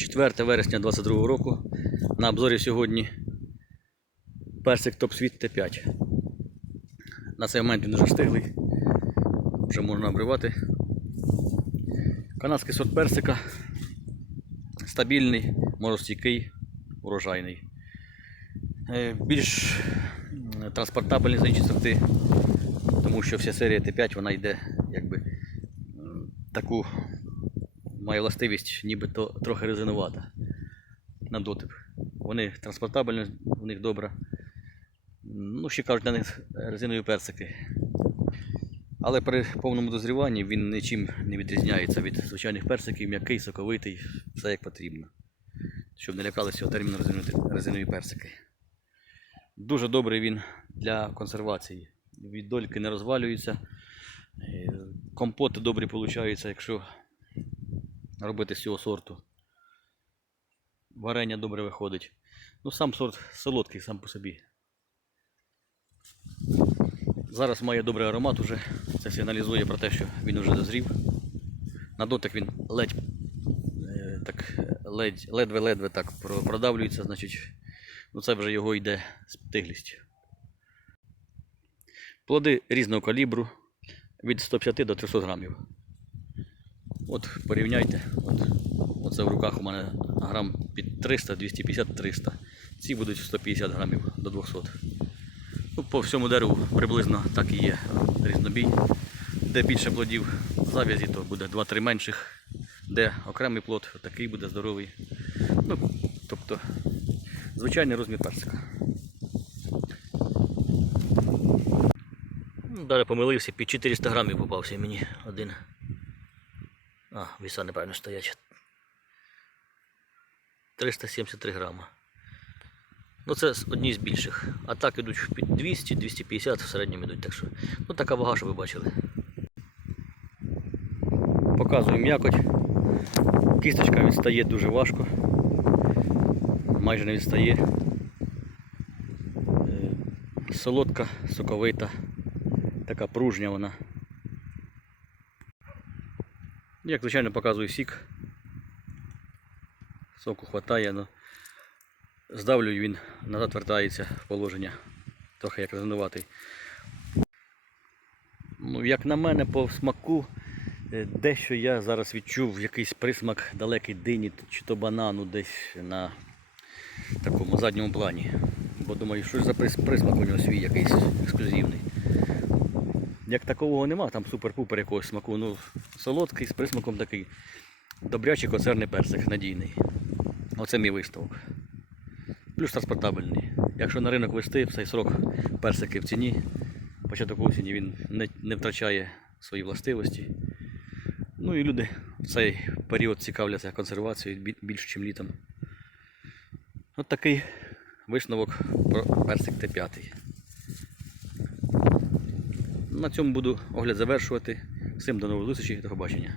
4 вересня 2022 року. На обзорі сьогодні персик Топ Світ Т5. На цей момент він вже стиглий. Вже можна обривати. Канадський сорт персика. Стабільний, морозстійкий, урожайний. Е, Більш м, транспортабельні за інші сорти, тому що вся серія Т5 вона йде якби таку має властивість, нібито трохи резинувата на дотип. Вони транспортабельні, у них добре. Ну, ще кажуть, на них резинові персики. Але при повному дозріванні він нічим не відрізняється від звичайних персиків, м'який, соковитий, все як потрібно. Щоб не лякалися цього терміну резинові- резинові персики. Дуже добрий він для консервації. Від дольки не розвалюється. Е, Компоти добрі получаються, якщо робити з цього сорту. Варення добре виходить. Ну, сам сорт солодкий сам по собі. Зараз має добрий аромат уже. Це сигналізує про те, що він вже дозрів. На дотик він ледь, е, ледве-ледве так продавлюється, значить, ну це вже його йде стиглість. Плоди різного калібру від 150 до 300 грамів. От порівняйте. От, оце в руках у мене грам під 300, 250, 300. Ці будуть 150 грамів до 200. Ну, по всьому дереву приблизно так і є різнобій. Де більше плодів в зав'язі, то буде 2-3 менших. Де окремий плод, такий буде здоровий. Ну, тобто, звичайний розмір персика. Ну, Далі помилився, під 400 грамів попався мені один. А, віса неправильно стоять. 373 грама. Ну це одні з більших. А так ідуть під 200-250 в середньому йдуть. Так що, ну така вага, що ви бачили. Показую м'якоть. Кісточка відстає дуже важко. Майже не відстає. Е, Солодка, соковита, така пружня вона. Як звичайно показую сік. Соку хватає, але здавлюю він назад вертається в положення. Трохи як резинуватий. Ну, як на мене, по смаку, е, дещо я зараз відчув якийсь присмак далекий дині чи то банану десь на такому задньому плані. Бо думаю, що за присмак у нього свій якийсь ексклюзивний. Як такового нема, там супер-пупер якогось смаку. Ну, солодкий з присмаком такий добрячий концерний персик, надійний. Оце мій висновок. Плюс транспортабельний. Якщо на ринок вести в цей срок персики в ціні, початок осені він не, не втрачає свої властивості. Ну і люди в цей період цікавляться консервацією бі- більше, ніж літом. От такий висновок про персик Т5. На цьому буду огляд завершувати. Всім до нових зустрічей, до побачення.